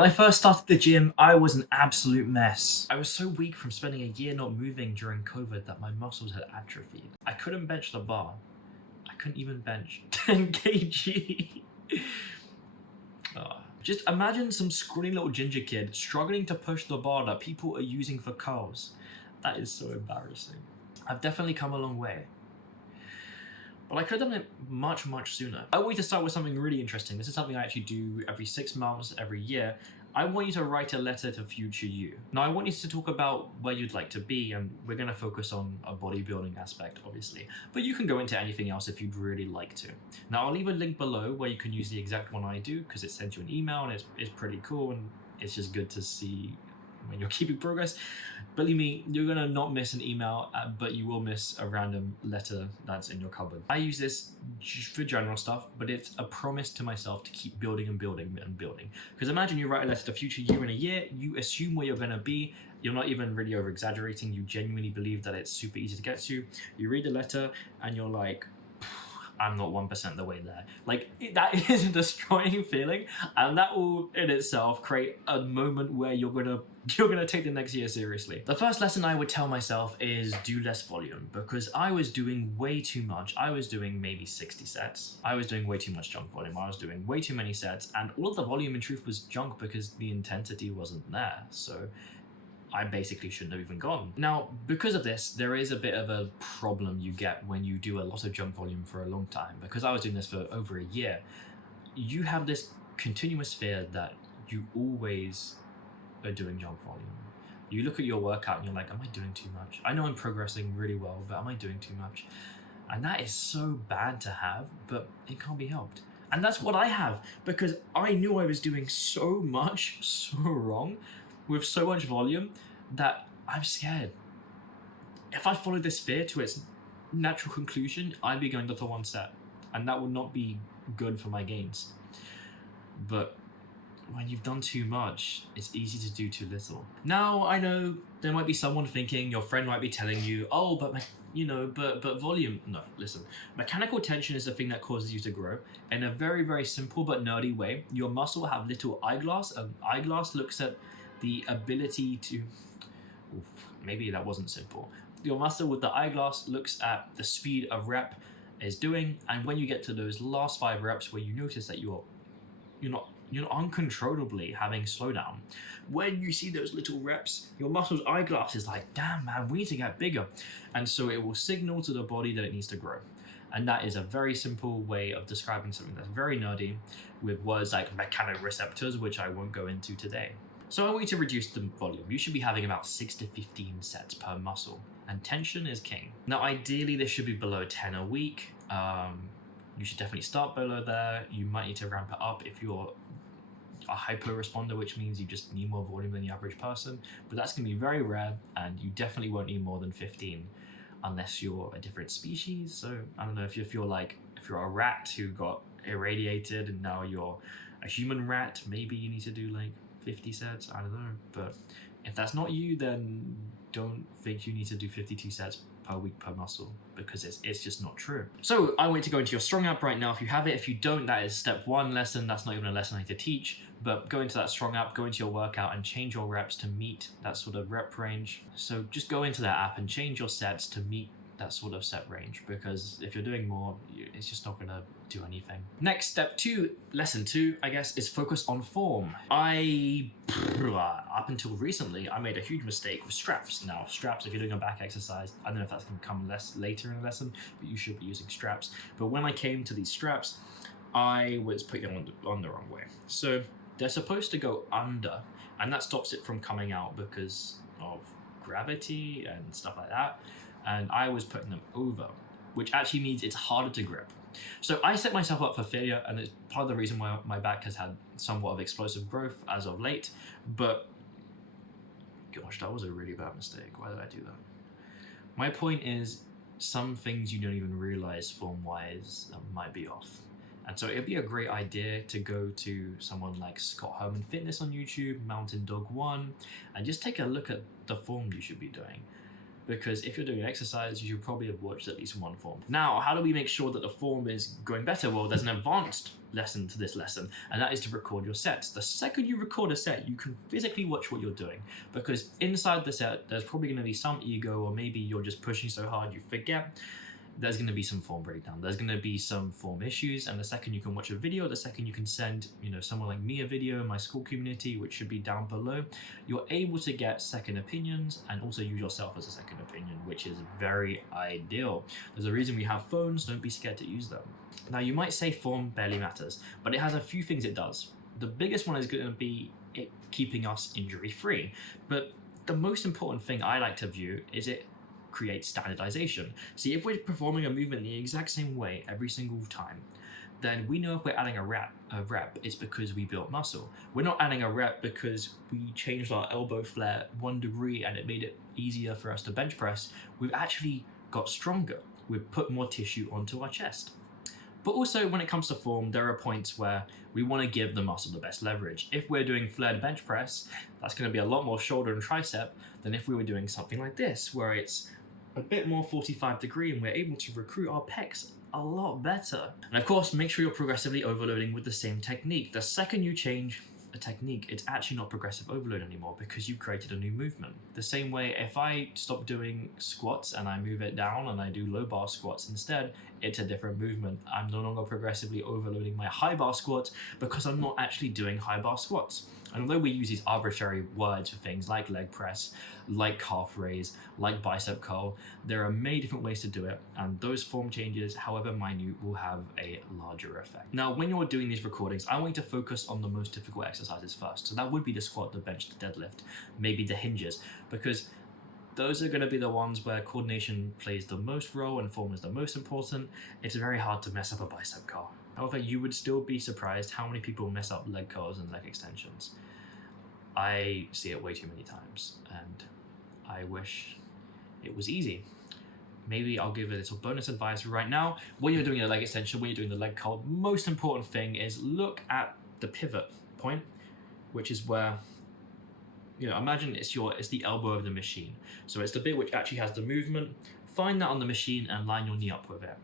When I first started the gym, I was an absolute mess. I was so weak from spending a year not moving during COVID that my muscles had atrophied. I couldn't bench the bar. I couldn't even bench 10 kg. Just imagine some scrawny little ginger kid struggling to push the bar that people are using for curls. That is so embarrassing. I've definitely come a long way. But I could have done it much, much sooner. I want you to start with something really interesting. This is something I actually do every 6 months, every year. I want you to write a letter to future you. Now, I want you to talk about where you'd like to be, and we're going to focus on a bodybuilding aspect, obviously. But you can go into anything else if you'd really like to. Now, I'll leave a link below where you can use the exact one I do, because it sends you an email, and it's pretty cool, and it's just good to see when you're keeping progress. Believe me, you're gonna not miss an email, but you will miss a random letter that's in your cupboard. I use this for general stuff, but it's a promise to myself to keep building and building and building. Because imagine you write a letter to future you in a year, you assume where you're gonna be, you're not even really over exaggerating, you genuinely believe that it's super easy to get to. You read the letter and you're like, I'm not 1% the way there. Like, that is a destroying feeling, and that will in itself create a moment where you're gonna take the next year seriously. The first lesson I would tell myself is do less volume, because I was doing way too much. I was doing maybe 60 sets. I was doing way too much junk volume. I was doing way too many sets, and all of the volume in truth was junk because the intensity wasn't there. So I basically shouldn't have even gone. Now, because of this, there is a bit of a problem you get when you do a lot of jump volume for a long time. Because I was doing this for over a year, you have this continuous fear that you always are doing jump volume. You look at your workout and you're like, am I doing too much? I know I'm progressing really well, but am I doing too much? And that is so bad to have, but it can't be helped. And that's what I have, because I knew I was doing so much so wrong with so much volume that I'm scared. If I followed this fear to its natural conclusion, I'd be going to the one set, and that would not be good for my gains. But when you've done too much, it's easy to do too little. Now, I know there might be someone thinking, your friend might be telling you, oh, but but volume. No, listen. Mechanical tension is the thing that causes you to grow. In a very, very simple but nerdy way, your muscle have little eyeglass. An eyeglass looks at the ability to, maybe that wasn't simple. Your muscle with the eyeglass looks at the speed a rep is doing, and when you get to those last 5 reps where you notice that you're not uncontrollably having slowdown, when you see those little reps, your muscle's eyeglass is like, damn man, we need to get bigger. And so it will signal to the body that it needs to grow. And that is a very simple way of describing something that's very nerdy with words like mechanoreceptors, which I won't go into today. So I want you to reduce the volume. You should be having about 6 to 15 sets per muscle, and tension is king. Now, ideally, this should be below 10 a week. You should definitely start below there. You might need to ramp it up if you're a hyper responder, which means you just need more volume than the average person, but that's gonna be very rare, and you definitely won't need more than 15 unless you're a different species. So I don't know, if you're a rat who got irradiated and now you're a human rat, maybe you need to do like 50 sets, I don't know. But if that's not you, then don't think you need to do 52 sets per week per muscle, because it's just not true. So I want you to go into your strong app right now if you have it. If you don't, that is step 1 lesson. That's not even a lesson I need to teach, but go into that strong app, go into your workout and change your reps to meet that sort of rep range. So just go into that app and change your sets to meet that sort of set range, because if you're doing more, it's just not gonna do anything. Next, step 2, lesson 2, I guess, is focus on form. Up until recently, I made a huge mistake with straps. Now, straps, if you're doing a back exercise, I don't know if that's gonna come later in a lesson, but you should be using straps. But when I came to these straps, I was putting them on the wrong way. So they're supposed to go under, and that stops it from coming out because of gravity and stuff like that. And I was putting them over, which actually means it's harder to grip. So I set myself up for failure, and it's part of the reason why my back has had somewhat of explosive growth as of late. But gosh, that was a really bad mistake. Why did I do that? My point is, some things you don't even realize form-wise might be off. And so it'd be a great idea to go to someone like Scott Herman Fitness on YouTube, Mountain Dog 1, and just take a look at the form you should be doing. because if you're doing exercise, you should probably have watched at least one form. Now, how do we make sure that the form is going better? Well, there's an advanced lesson to this lesson, and that is to record your sets. The second you record a set, you can physically watch what you're doing, because inside the set, there's probably going to be some ego, or maybe you're just pushing so hard you forget. There's going to be some form breakdown. There's going to be some form issues, and the second you can watch a video, the second you can send, someone like me a video in my school community, which should be down below, you're able to get second opinions and also use yourself as a second opinion, which is very ideal. There's a reason we have phones. Don't be scared to use them. Now, you might say form barely matters, but it has a few things it does. The biggest one is going to be it keeping us injury-free. But the most important thing I like to view is it create standardization. See, if we're performing a movement the exact same way every single time, then we know if we're adding a rep, it's because we built muscle. We're not adding a rep because we changed our elbow flare 1 degree and it made it easier for us to bench press. We've actually got stronger. We've put more tissue onto our chest. But also, when it comes to form, there are points where we want to give the muscle the best leverage. If we're doing flared bench press, that's going to be a lot more shoulder and tricep than if we were doing something like this, where it's a bit more 45 degree and we're able to recruit our pecs a lot better. And of course, make sure you're progressively overloading with the same technique. The second you change a technique, it's actually not progressive overload anymore, because you've created a new movement. The same way, if I stop doing squats and I move it down and I do low bar squats instead, it's a different movement. I'm no longer progressively overloading my high bar squats because I'm not actually doing high bar squats. And although we use these arbitrary words for things like leg press, like calf raise, like bicep curl, there are many different ways to do it, and those form changes, however minute, will have a larger effect. Now, when you're doing these recordings, I want you to focus on the most difficult exercises first. So that would be the squat, the bench, the deadlift, maybe the hinges, because those are going to be the ones where coordination plays the most role and form is the most important. It's very hard to mess up a bicep curl. However, you would still be surprised how many people mess up leg curls and leg extensions. I see it way too many times, and I wish it was easy. Maybe I'll give a little bonus advice right now. When you're doing a leg extension, when you're doing the leg curl, most important thing is look at the pivot point, which is where, imagine it's the elbow of the machine. So it's the bit which actually has the movement. Find that on the machine and line your knee up with it.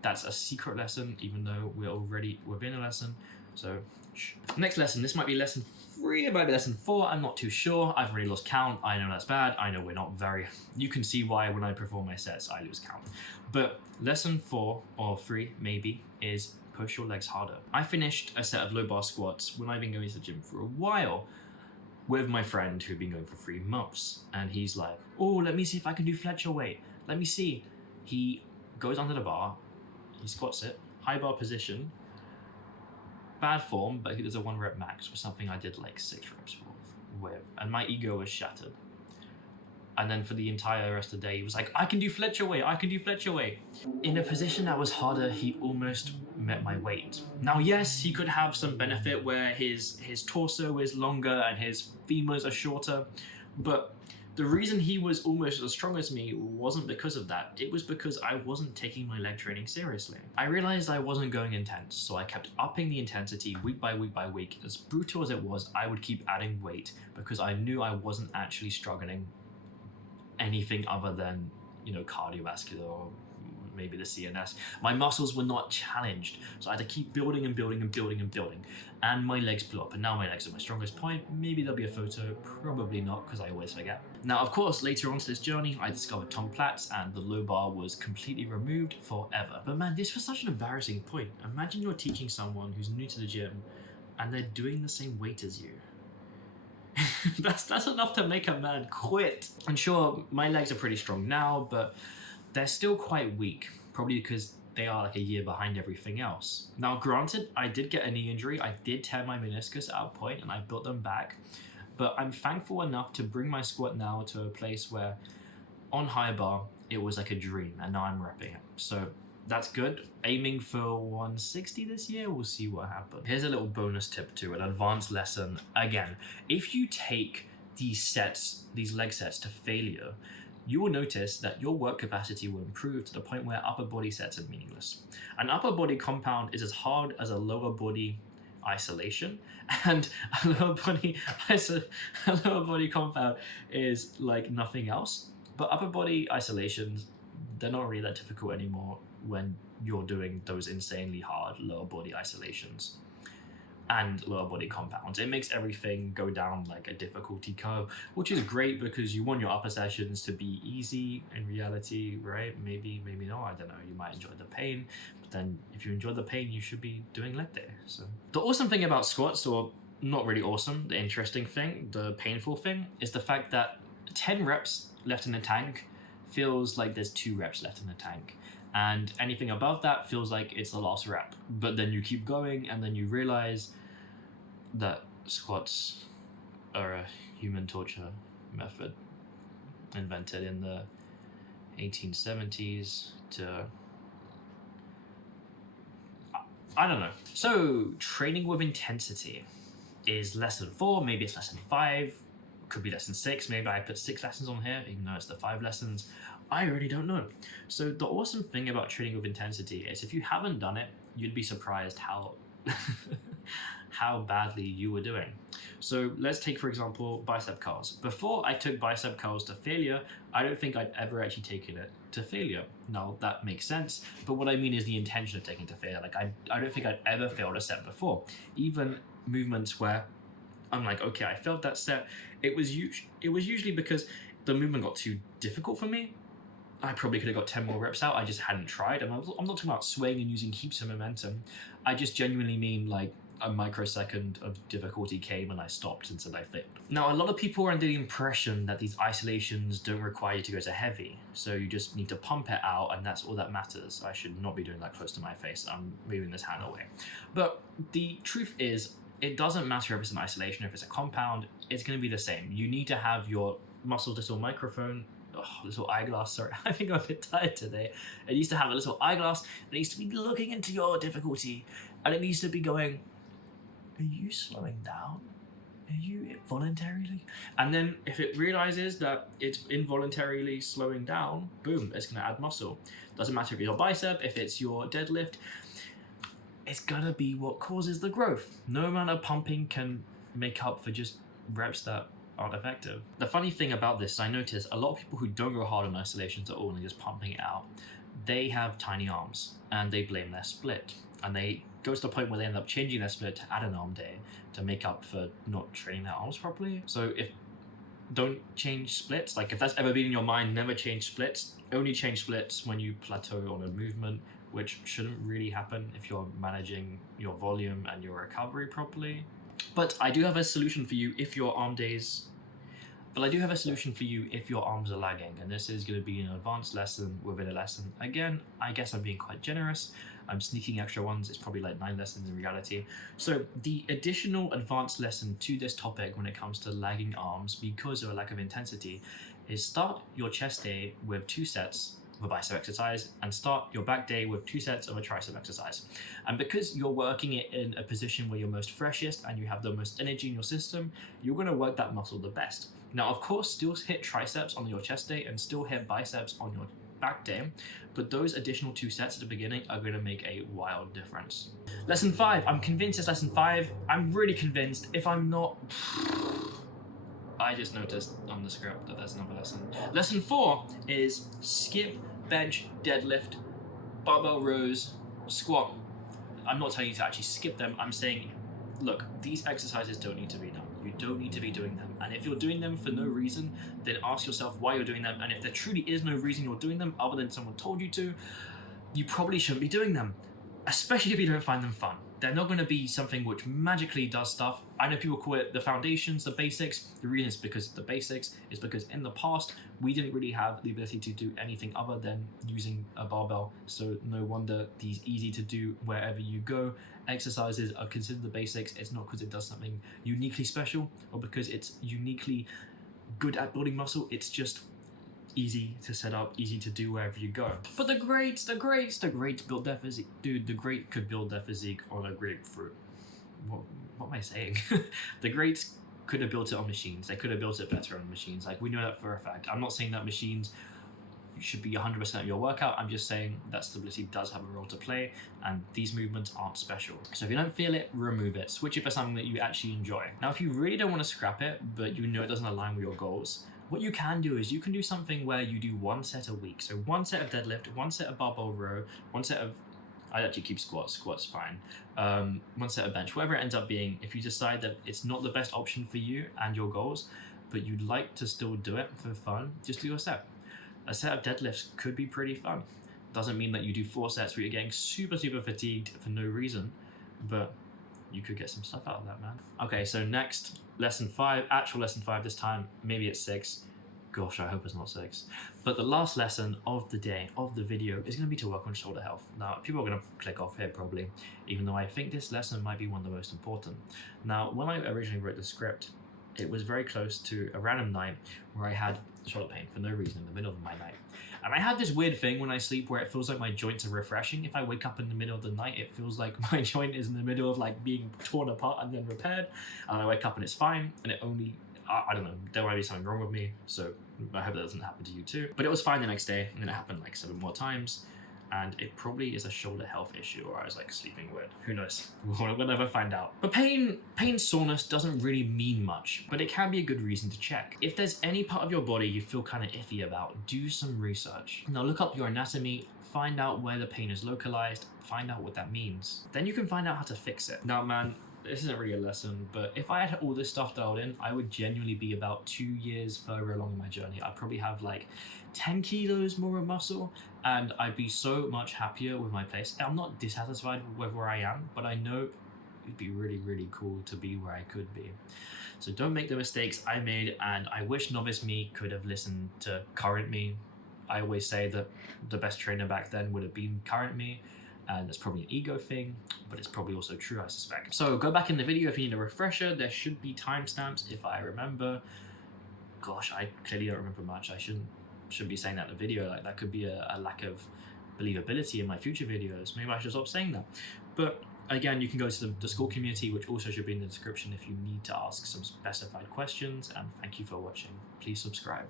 That's a secret lesson, even though we're already within a lesson. So, next lesson, this might be lesson 3, it might be lesson 4, I'm not too sure. I've already lost count. I know that's bad. I know we're not very, you can see why when I perform my sets, I lose count. But lesson 4 or 3 maybe is push your legs harder. I finished a set of low bar squats when I've been going to the gym for a while with my friend who'd been going for 3 months. And he's like, oh, let me see if I can do Fletcher weight. Let me see. He goes under the bar, he squats it, high bar position, bad form, but he does a 1 rep max for something I did like 6 reps with, and my ego was shattered. And then for the entire rest of the day, he was like, I can do Fletcher weight, I can do Fletcher weight. In a position that was harder, he almost met my weight. Now, yes, he could have some benefit where his torso is longer and his femurs are shorter, but the reason he was almost as strong as me wasn't because of that. It was because I wasn't taking my leg training seriously. I realized I wasn't going intense, so I kept upping the intensity week by week by week. As brutal as it was, I would keep adding weight because I knew I wasn't actually struggling anything other than, cardiovascular or maybe the CNS. My muscles were not challenged, so I had to keep building and building and building and building. And my legs blew up, and now my legs are my strongest point. Maybe there'll be a photo, probably not, because I always forget. Now, of course, later on to this journey, I discovered Tom Platz, and the low bar was completely removed forever. But man, this was such an embarrassing point. Imagine you're teaching someone who's new to the gym, and they're doing the same weight as you. That's enough to make a man quit. And sure, my legs are pretty strong now, but they're still quite weak, probably because they are like a year behind everything else. Now, granted, I did get a knee injury. I did tear my meniscus at a point and I built them back, but I'm thankful enough to bring my squat now to a place where on high bar, it was like a dream, and now I'm repping it. So that's good. Aiming for 160 this year, we'll see what happens. Here's a little bonus tip too, an advanced lesson. Again, if you take these leg sets to failure, you will notice that your work capacity will improve to the point where upper body sets are meaningless. An upper body compound is as hard as a lower body isolation, and a lower body compound is like nothing else. But upper body isolations, they're not really that difficult anymore when you're doing those insanely hard lower body isolations and lower body compounds. It makes everything go down like a difficulty curve, which is great because you want your upper sessions to be easy in reality, right? Maybe not, I don't know, you might enjoy the pain, but then if you enjoy the pain, you should be doing leg day. So the awesome thing about squats, or not really awesome, the interesting thing, the painful thing, is the fact that 10 reps left in the tank feels like there's 2 reps left in the tank. And anything above that feels like it's the last rep. But then you keep going and then you realize that squats are a human torture method invented in the 1870s to... I don't know. So training with intensity is lesson 4, maybe it's lesson 5, could be lesson 6, maybe I put 6 lessons on here, even though it's the 5 lessons. I really don't know. So the awesome thing about training with intensity is if you haven't done it, you'd be surprised how how badly you were doing. So let's take, for example, bicep curls. Before I took bicep curls to failure, I don't think I'd ever actually taken it to failure. Now that makes sense, but what I mean is the intention of taking it to failure. Like I don't think I'd ever failed a set before. Even movements where I'm like, okay, I failed that set. It was usually because the movement got too difficult for me. I probably could have got 10 more reps out. I just hadn't tried. And I'm not talking about swaying and using heaps of momentum. I just genuinely mean like a microsecond of difficulty came and I stopped until I failed. Now, a lot of people are under the impression that these isolations don't require you to go to heavy. So you just need to pump it out and that's all that matters. I should not be doing that close to my face. I'm moving this hand away. But the truth is, it doesn't matter if it's an isolation, if it's a compound, it's going to be the same. You need to have your muscles little microphone, little eyeglass, sorry, I think I'm a bit tired today. It needs to have a little eyeglass, it needs to be looking into your difficulty, and it needs to be going, are you slowing down? Are you voluntarily? And then if it realizes that it's involuntarily slowing down, boom, it's going to add muscle. Doesn't matter if it's your bicep, if it's your deadlift, it's gonna be what causes the growth. No amount of pumping can make up for just reps that aren't effective. The funny thing about this is I notice a lot of people who don't go hard on isolations at all and they're just pumping it out, they have tiny arms and they blame their split. And they go to the point where they end up changing their split to add an arm day to make up for not training their arms properly. So don't change splits. Like if that's ever been in your mind, never change splits. Only change splits when you plateau on a movement, which shouldn't really happen if you're managing your volume and your recovery properly. But I do have a solution for you if your arms are lagging, and this is going to be an advanced lesson within a lesson. Again, I guess I'm being quite generous. I'm sneaking extra ones. It's probably like 9 lessons in reality. So the additional advanced lesson to this topic when it comes to lagging arms because of a lack of intensity is start your chest day with 2 sets of a bicep exercise and start your back day with 2 sets of a tricep exercise. And because you're working it in a position where you're most freshest and you have the most energy in your system, you're going to work that muscle the best. Now, of course, still hit triceps on your chest day and still hit biceps on your back day, but those additional 2 sets at the beginning are going to make a wild difference. Lesson 5. I'm convinced it's lesson 5. I'm really convinced. If I'm not... I just noticed on the script that there's another lesson. Lesson 4 is skip, bench, deadlift, barbell rows, squat. I'm not telling you to actually skip them. I'm saying, look, these exercises don't need to be done. You don't need to be doing them. And if you're doing them for no reason, then ask yourself why you're doing them. And if there truly is no reason you're doing them other than someone told you to, you probably shouldn't be doing them, especially if you don't find them fun. They're not going to be something which magically does stuff. I know people call it the foundations, the basics. The reason is because the basics is because in the past, we didn't really have the ability to do anything other than using a barbell. So no wonder these easy to do wherever you go exercises are considered the basics. It's not because it does something uniquely special or because it's uniquely good at building muscle. It's just easy to set up, easy to do wherever you go. But the greats build their physique. Dude, the great could build their physique on a grapefruit. What am I saying? The greats could have built it on machines. They could have built it better on machines. Like, we know that for a fact. I'm not saying that machines should be 100% of your workout. I'm just saying that stability does have a role to play, and these movements aren't special. So if you don't feel it, remove it. Switch it for something that you actually enjoy. Now, if you really don't want to scrap it, but you know it doesn't align with your goals, What you can do is you can do something where you do 1 set a week. So 1 set of deadlift, 1 set of barbell row, 1 set of, I actually keep squats fine. 1 set of bench, whatever it ends up being. If you decide that it's not the best option for you and your goals, but you'd like to still do it for fun, just do a set. A set of deadlifts could be pretty fun. Doesn't mean that you do 4 sets where you're getting super fatigued for no reason, but you could get some stuff out of that, man. Okay, so next, lesson 5, actual lesson 5 this time, maybe it's 6. Gosh, I hope it's not 6. But the last lesson of the day, of the video, is going to be to work on shoulder health. Now, people are going to click off here probably, even though I think this lesson might be one of the most important. Now, when I originally wrote the script, it was very close to a random night where I had shoulder pain for no reason in the middle of my night. And I have this weird thing when I sleep where it feels like my joints are refreshing. If I wake up in the middle of the night, it feels like my joint is in the middle of like being torn apart and then repaired. And I wake up and it's fine. And it only, I don't know, there might be something wrong with me. So I hope that doesn't happen to you too. But it was fine the next day, and then it happened like 7 more times. And it probably is a shoulder health issue, or I was like sleeping weird. Who knows? We'll never find out. But pain soreness doesn't really mean much, but it can be a good reason to check. If there's any part of your body you feel kind of iffy about, do some research. Now look up your anatomy, find out where the pain is localized, find out what that means. Then you can find out how to fix it. Now man, this isn't really a lesson, but if I had all this stuff dialed in, I would genuinely be about 2 years further along in my journey. I'd probably have like 10 kilos more of muscle, and I'd be so much happier with my place. I'm not dissatisfied with where I am, but I know it'd be really cool to be where I could be. So don't make the mistakes I made, and I wish novice me could have listened to current me. I always say that the best trainer back then would have been current me, and that's probably an ego thing, but it's probably also true, I suspect. So go back in the video if you need a refresher. There should be timestamps if I remember. Gosh, I clearly don't remember much. I shouldn't be saying that in the video. Like, that could be a lack of believability in my future videos. Maybe I should stop saying that. But again, you can go to the school community, which also should be in the description if you need to ask some specified questions. And thank you for watching. Please subscribe.